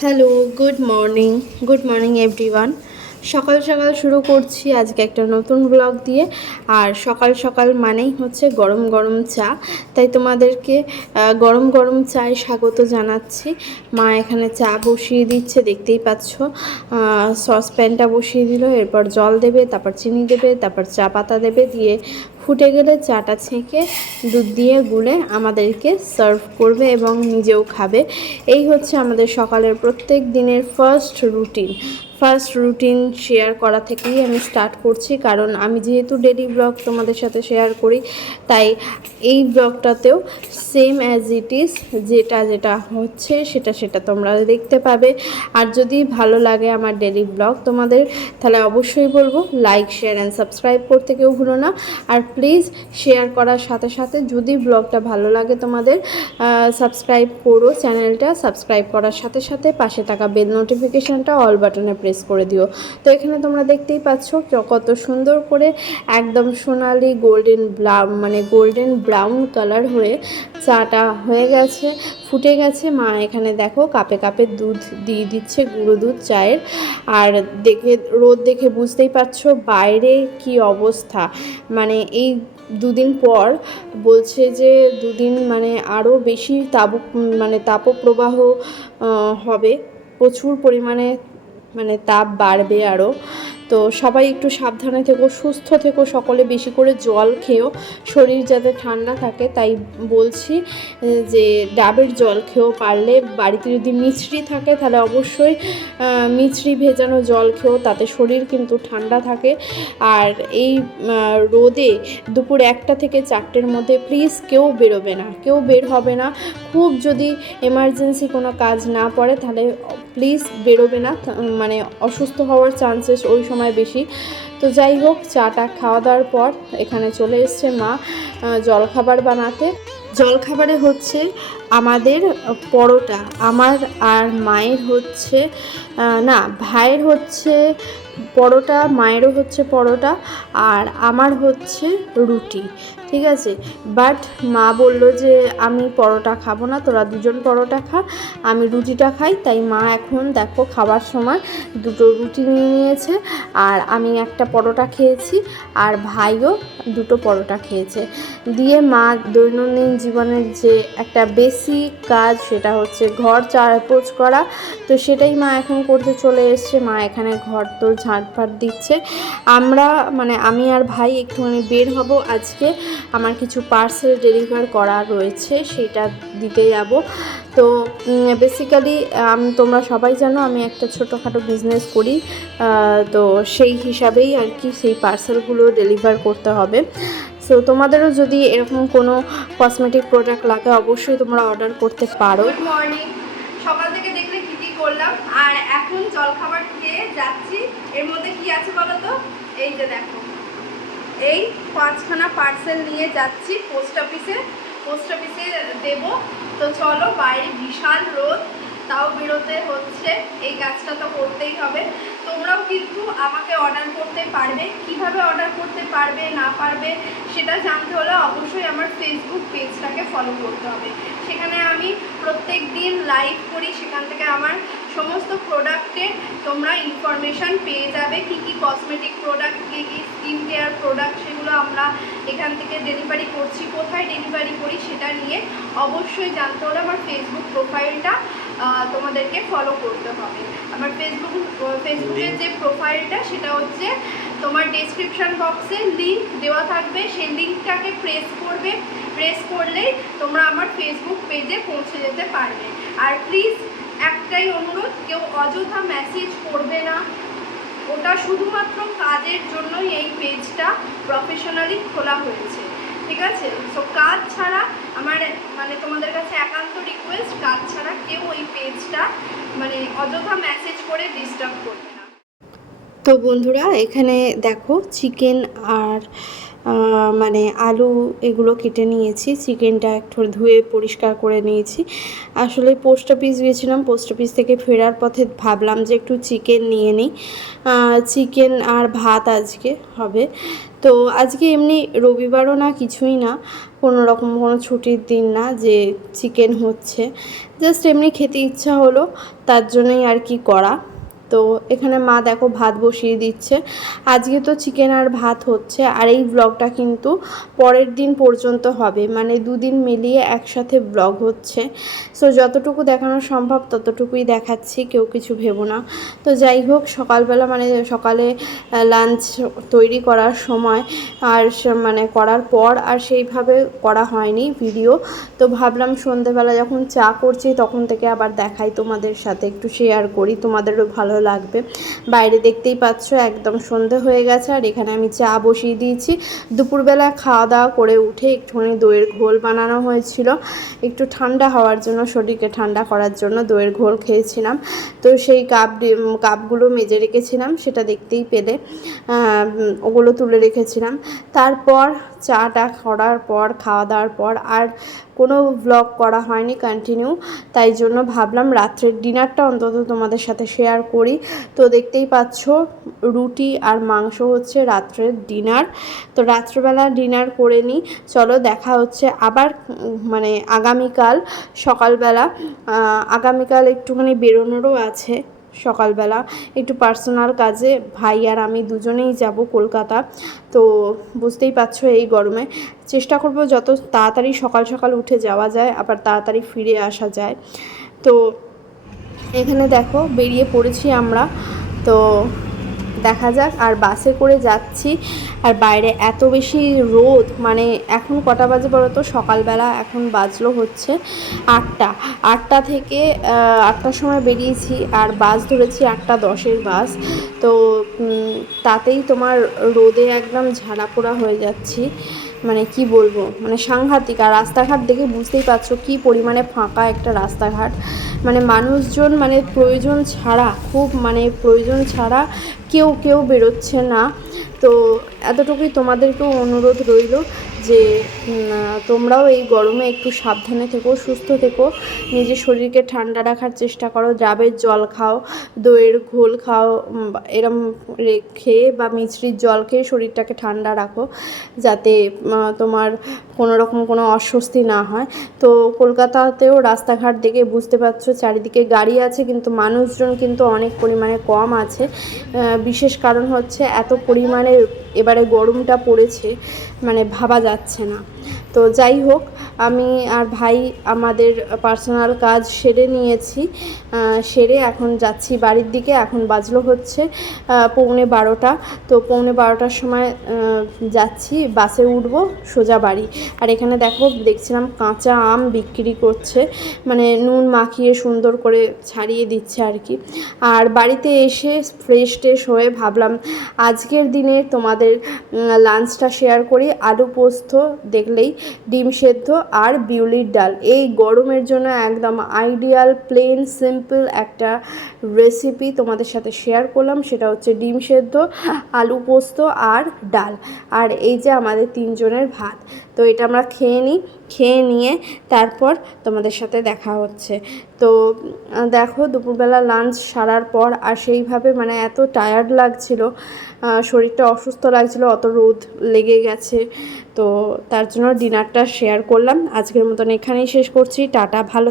Hello good morning good morning everyone সকাল সকাল শুরু করছি আজকে একটা নতুন ব্লগ দিয়ে। আর সকাল সকাল মানেই হচ্ছে গরম গরম চা। তাই তোমাদেরকে গরম গরম চায় স্বাগত জানাচ্ছি। মা এখানে চা বসিয়ে দিচ্ছে, দেখতেই পাচ্ছ। সসপ্যানটা বসিয়ে দিল, এরপর জল দেবে, তারপর চিনি দেবে, তারপর চা পাতা দেবে, দিয়ে ফুটে গেলে চাটা ছেঁকে দুধ দিয়ে গুলে আমাদেরকে সার্ভ করবে এবং নিজেও খাবে। এই হচ্ছে আমাদের সকালের প্রত্যেক দিনের first routine first routine share করা থেকেই আমি স্টার্ট করছি। কারণ আমি যেহেতু ডেলি ব্লগ তোমাদের সাথে শেয়ার করি, তাই এই ব্লগটাতেও সেম অ্যাজ ইট ইজ যেটা যেটা হচ্ছে সেটা সেটা তোমরা দেখতে পাবে। আর যদি ভালো লাগে আমার ডেলি ব্লগ তোমাদের, তাহলে অবশ্যই বলব লাইক শেয়ার অ্যান্ড সাবস্ক্রাইব করতে কেউ ভুলো না। আর প্লিজ শেয়ার করার সাথে সাথে যদি ব্লগটা ভালো লাগে তোমাদের সাবস্ক্রাইব করো। চ্যানেলটা সাবস্ক্রাইব করার সাথে সাথে পাশে থাকা বেল নোটিফিকেশানটা অল বাটনে প্রেস করে দিও। তো এখানে তোমরা দেখতেই পাচ্ছ কত সুন্দর করে একদম সোনালি গোল্ডেন ব্রাউন মানে গোল্ডেন ব্রাউন কালার হয়ে চাটা হয়ে গেছে, ফুটে গেছে। মা এখানে দেখো কাপে কাপে দুধ দিয়ে দিচ্ছে, গুঁড়ো দুধ চায়ের। আর দেখে, রোদ দেখে বুঝতেই পারছ বাইরে কি অবস্থা। মানে এই দুদিন পর বলছে যে দুদিন মানে আরও বেশি তাপ মানে তাপপ্রবাহ হবে। প্রচুর পরিমাণে মানে তাপ বাড়বে আরও তো সবাই একটু সাবধানে থেকো, সুস্থ থেকো, সকলে বেশি করে জল খেও। শরীর যাতে ঠান্ডা থাকে, তাই বলছি যে ডাবের জল খেও। পারলে বাড়িতে যদি মিছরি থাকে, তাহলে অবশ্যই মিছরি ভেজানো জল খেও, তাতে শরীর কিন্তু ঠান্ডা থাকে। আর এই রোদে দুপুর একটা থেকে চারটের মধ্যে প্লিজ কেউ বেরোবে না, কেউ বের হবে না। খুব যদি এমার্জেন্সি কোনো কাজ না পড়ে, তাহলে প্লিজ বেরোবে না। মানে অসুস্থ হওয়ার চান্সেস ওই সময় বেশি। তো যাই হোক, চাটা খাওয়া দাওয়ার পর এখানে চলে এসছে মা জলখাবার বানাতে। জলখাবারে হচ্ছে আমাদের পরোটা। আমার আর মায়ের হচ্ছে না, ভাইয়ের হচ্ছে পরোটা, মায়েরও হচ্ছে পরোটা, আর আমার হচ্ছে রুটি। ঠিক আছে? বাট মা বলল যে, আমি পরোটা খাব না, তোরা দুজন পরোটা খা। আমি রুটিটা খাই। তাই মা এখন দেখো খাবার সময় দুটো রুটি নিয়ে নিয়েছে আর আমি একটা পরোটা খেয়েছি আর ভাইও দুটো পরোটা খেয়েছে। দিয়ে মা দৈনন্দিন জীবনের যে একটা বেসিক কাজ সেটা হচ্ছে ঘর চারপোছ করা। তো সেটাই মা এখন করতে চলে এসছে। মা এখানে ঘর তো ঝাঁটফাট দিচ্ছে। আমরা মানে আমি আর ভাই একটুখানি বের হব আজকে। আমার কিছু পার্সেল ডেলিভার করা রয়েছে, সেটা দিতে যাব। তো বেসিক্যালি তোমরা সবাই জানো আমি একটা ছোটোখাটো বিজনেস করি তো সেই হিসাবেই আর কি সেই পার্সেলগুলো ডেলিভার করতে হবে। সো তোমাদেরও যদি এরকম কোনো কসমেটিক প্রোডাক্ট লাগে, অবশ্যই তোমরা অর্ডার করতে পারো। গুড মর্নিং সকাল থেকে দেখলে কি কি করলাম, আর এখন জলখাবার খেয়ে যাচ্ছি। এর মধ্যে কি আছে বলো তো? এই যে দেখো। এই পাঁচখানা পার্সেল নিয়ে যাচ্ছি পোস্ট অফিসে পোস্ট অফিসে দেব। তো চলো, বাইরে বিশাল রোদ, তাও বেরোতে হচ্ছে। এই কাজটা তো করতেই হবে। তোমরাও কিন্তু আমাকে অর্ডার করতে পারবে। কীভাবে অর্ডার করতে পারবে, না পারবে, সেটা জানতে হলে অবশ্যই আমার ফেসবুক পেজটাকে ফলো করতে হবে। সেখানে আমি প্রত্যেক দিন লাইভ করি, সেখান থেকে আমার সমস্ত প্রোডাক্টের তোমরা ইনফরমেশান পেয়ে যাবে কি কি কসমেটিক প্রোডাক্ট কী কী স্কিন কেয়ার প্রোডাক্ট সেগুলো আমরা এখান থেকে ডেলিভারি করছি কোথায় ডেলিভারি করি সেটা নিয়ে অবশ্যই জানতে হলে আমার ফেসবুক প্রোফাইলটা তোমাদেরকে ফলো করতে হবে। আমার ফেসবুক ফেসবুকের যে প্রোফাইলটা সেটা হচ্ছে তোমার ডেসক্রিপশন বক্সে লিঙ্ক দেওয়া থাকবে। সেই লিঙ্কটাকে প্রেস করবে। প্রেস করলেই তোমরা আমার ফেসবুক পেজে পৌঁছে যেতে পারবে। আর প্লিজ একটাই অনুরোধ, কেউ অযথা মেসেজ করবে না। ওটা শুধুমাত্র কাজের জন্যই এই পেজটা প্রফেশনালি খোলা হয়েছে। ঠিক আছে? সো কাজ ছাড়া আমার মানে তোমাদের কাছে একান্ত রিকোয়েস্ট কাজ ছাড়া কেউ ওই পেজটা মানে অযথা মেসেজ করে ডিস্টার্ব করবে না। তো বন্ধুরা, এখানে দেখো চিকেন আর মানে আলু এগুলো কেটে নিয়েছি, চিকেনটা একটু ধুয়ে পরিষ্কার করে নিয়েছি। আসলে পোস্ট অফিস গিয়েছিলাম পোস্ট অফিস থেকে ফেরার পথে ভাবলাম যে একটু চিকেন নিয়ে নিই। চিকেন আর ভাত আজকে হবে। তো আজকে এমনি রবিবারও না, কিছুই না। কোনো রকম কোনো ছুটির দিন না যে চিকেন হচ্ছে। জাস্ট এমনি খেতে ইচ্ছা হলো, তার জন্যই আর কি করা। তো এখানে মা দেখো ভাত বসিয়ে দিচ্ছে। আজকে তো চিকেন আর ভাত হচ্ছে, আর এই ব্লগটা কিন্তু পরের দিন পর্যন্ত হবে। মানে দুদিন মিলিয়ে একসাথে ব্লগ হচ্ছে। সো যতটুকু দেখানো সম্ভব ততটুকুই দেখাচ্ছি, কেউ কিছু ভেবো না। তো যাই হোক, সকালবেলা মানে সকালে লাঞ্চ তৈরি করার সময় আর মানে করার পর আর সেইভাবে করা হয়নি ভিডিও তো ভাবলাম সন্ধেবেলা যখন চা করছি তখন থেকে আবার দেখাই তোমাদের সাথে, একটু শেয়ার করি, তোমাদেরও ভালো লাগবে। বাইরে দেখতেই পাচ্ছ একদম সন্ধে হয়ে গেছে আর এখানে আমি চা বসিয়ে দিয়েছি। দুপুরবেলা খাওয়া দাওয়া করে উঠে একটুখানি দইয়ের ঘোল বানানো হয়েছিল। একটু ঠান্ডা হওয়ার জন্য, শরীরকে ঠান্ডা করার জন্য দইয়ের ঘোল খেয়েছিলাম। তো সেই কাপ কাপগুলো মেজে রেখেছিলাম, সেটা দেখতেই পেলে। ওগুলো তুলে রেখেছিলাম। তারপর চাটা করার পর খাওয়া দাওয়ার পর আর কোনো ব্লগ করা হয়নি কন্টিনিউ তাই জন্য ভাবলাম রাত্রের ডিনারটা অন্তত তোমাদের সাথে শেয়ার করি। তো দেখতেই পাচ্ছ, রুটি আর মাংস হচ্ছে রাত্রের ডিনার তো রাত্রেবেলা ডিনার করে নিই। চলো দেখা হচ্ছে আবার মানে আগামীকাল, সকালবেলা। আগামীকাল একটুখানি বেরোনোরও আছে। সকালবেলা একটু পার্সোনাল কাজে, ভাই আর আমি দুজনেই যাব কলকাতা। তো বুঝতেই পারছ এই গরমে। চেষ্টা করব যত তাড়াতাড়ি সকাল সকাল উঠে যাওয়া যায়, আবার তাড়াতাড়ি ফিরে আসা যায়। তো এখানে দেখো, বেরিয়ে পড়েছি আমরা। তো দেখা যাক, আর বাসে করে যাচ্ছি। আর বাইরে এত বেশি রোদ মানে এখন কটা বাজে বলো তো সকালবেলা এখন বাজলো হচ্ছে আটটা। আটটা থেকে আটটার সময় বেরিয়েছি, আর বাস ধরেছি আটটা দশের বাস। তো তাতেই তোমার রোদে একদম ঝাড়া পোড়া হয়ে যাচ্ছি। মানে কি বলব? মানে সাংঘাতিক। আর রাস্তাঘাট দেখে বুঝতেই পারছ কি পরিমাণে ফাঁকা একটা রাস্তাঘাট। মানে মানুষজন মানে প্রয়োজন ছাড়া, খুব মানে প্রয়োজন ছাড়া কেউ কেউ বেরোচ্ছে না। তো এতটুকুই তোমাদেরকেও অনুরোধ রইল। যে তোমরাও এই গরমে একটু সাবধানে থেকো, সুস্থ থেকো। নিজের শরীরকে ঠান্ডা রাখার চেষ্টা করো। ডাবের জল খাও, দইয়ের ঘোল খাও এরম খেয়ে বা মিছরির জল খেয়ে শরীরটাকে ঠান্ডা রাখো, যাতে তোমার কোনো রকম কোনো অস্বস্তি না হয়। তো কলকাতাতেও রাস্তাঘাট দেখে বুঝতে পারছ, চারিদিকে গাড়ি আছে, কিন্তু মানুষজন কিন্তু অনেক পরিমাণে কম আছে। বিশেষ কারণ হচ্ছে এত পরিমাণে এবারে গরমটা পড়েছে মানে ভাবা যাচ্ছে না। তো যাই হোক আমি আর ভাই আমাদের পার্সোনাল কাজ সেরে নিয়েছি। সেরে এখন যাচ্ছি বাড়ির দিকে, এখন বাজলো হচ্ছে পৌনে বারোটা। তো পৌনে বারোটার সময় যাচ্ছি, বাসে উঠবো, সোজা বাড়ি। আর এখানে দেখো, দেখছিলাম কাঁচা আম বিক্রি করছে। মানে নুন মাখিয়ে সুন্দর করে ছাড়িয়ে দিচ্ছে আর কি। আর বাড়িতে এসে ফ্রেশ ট্রেশ হয়ে ভাবলাম, আজকের দিনে তোমাদের লাঞ্চটা শেয়ার করি। আলু পোস্ত দেখলেই, ডিম সেদ্ধ আর বিউলির ডাল। এই গরমের জন্য একদম আইডিয়াল প্লেন সিম্পল একটা রেসিপি তোমাদের সাথে শেয়ার করলাম। সেটা হচ্ছে ডিম সেদ্ধ, আলু পোস্ত আর ডাল। আর এই যে আমাদের তিনজনের ভাত। তো এটা আমরা খেয়ে নিই, খেয়ে নিয়ে তারপর তোমাদের সাথে দেখা হচ্ছে। তো দেখো দুপুরবেলা লাঞ্চ সারার পর আর সেইভাবে মানে এত টায়ার্ড লাগছিল শরীরটা অসুস্থ লাগছিল, অত রোদ লেগে গেছে। তো তার জন্য ডিনারটা শেয়ার করলাম। আজকের মতন এখানেই শেষ করছি। টাটা, ভালো।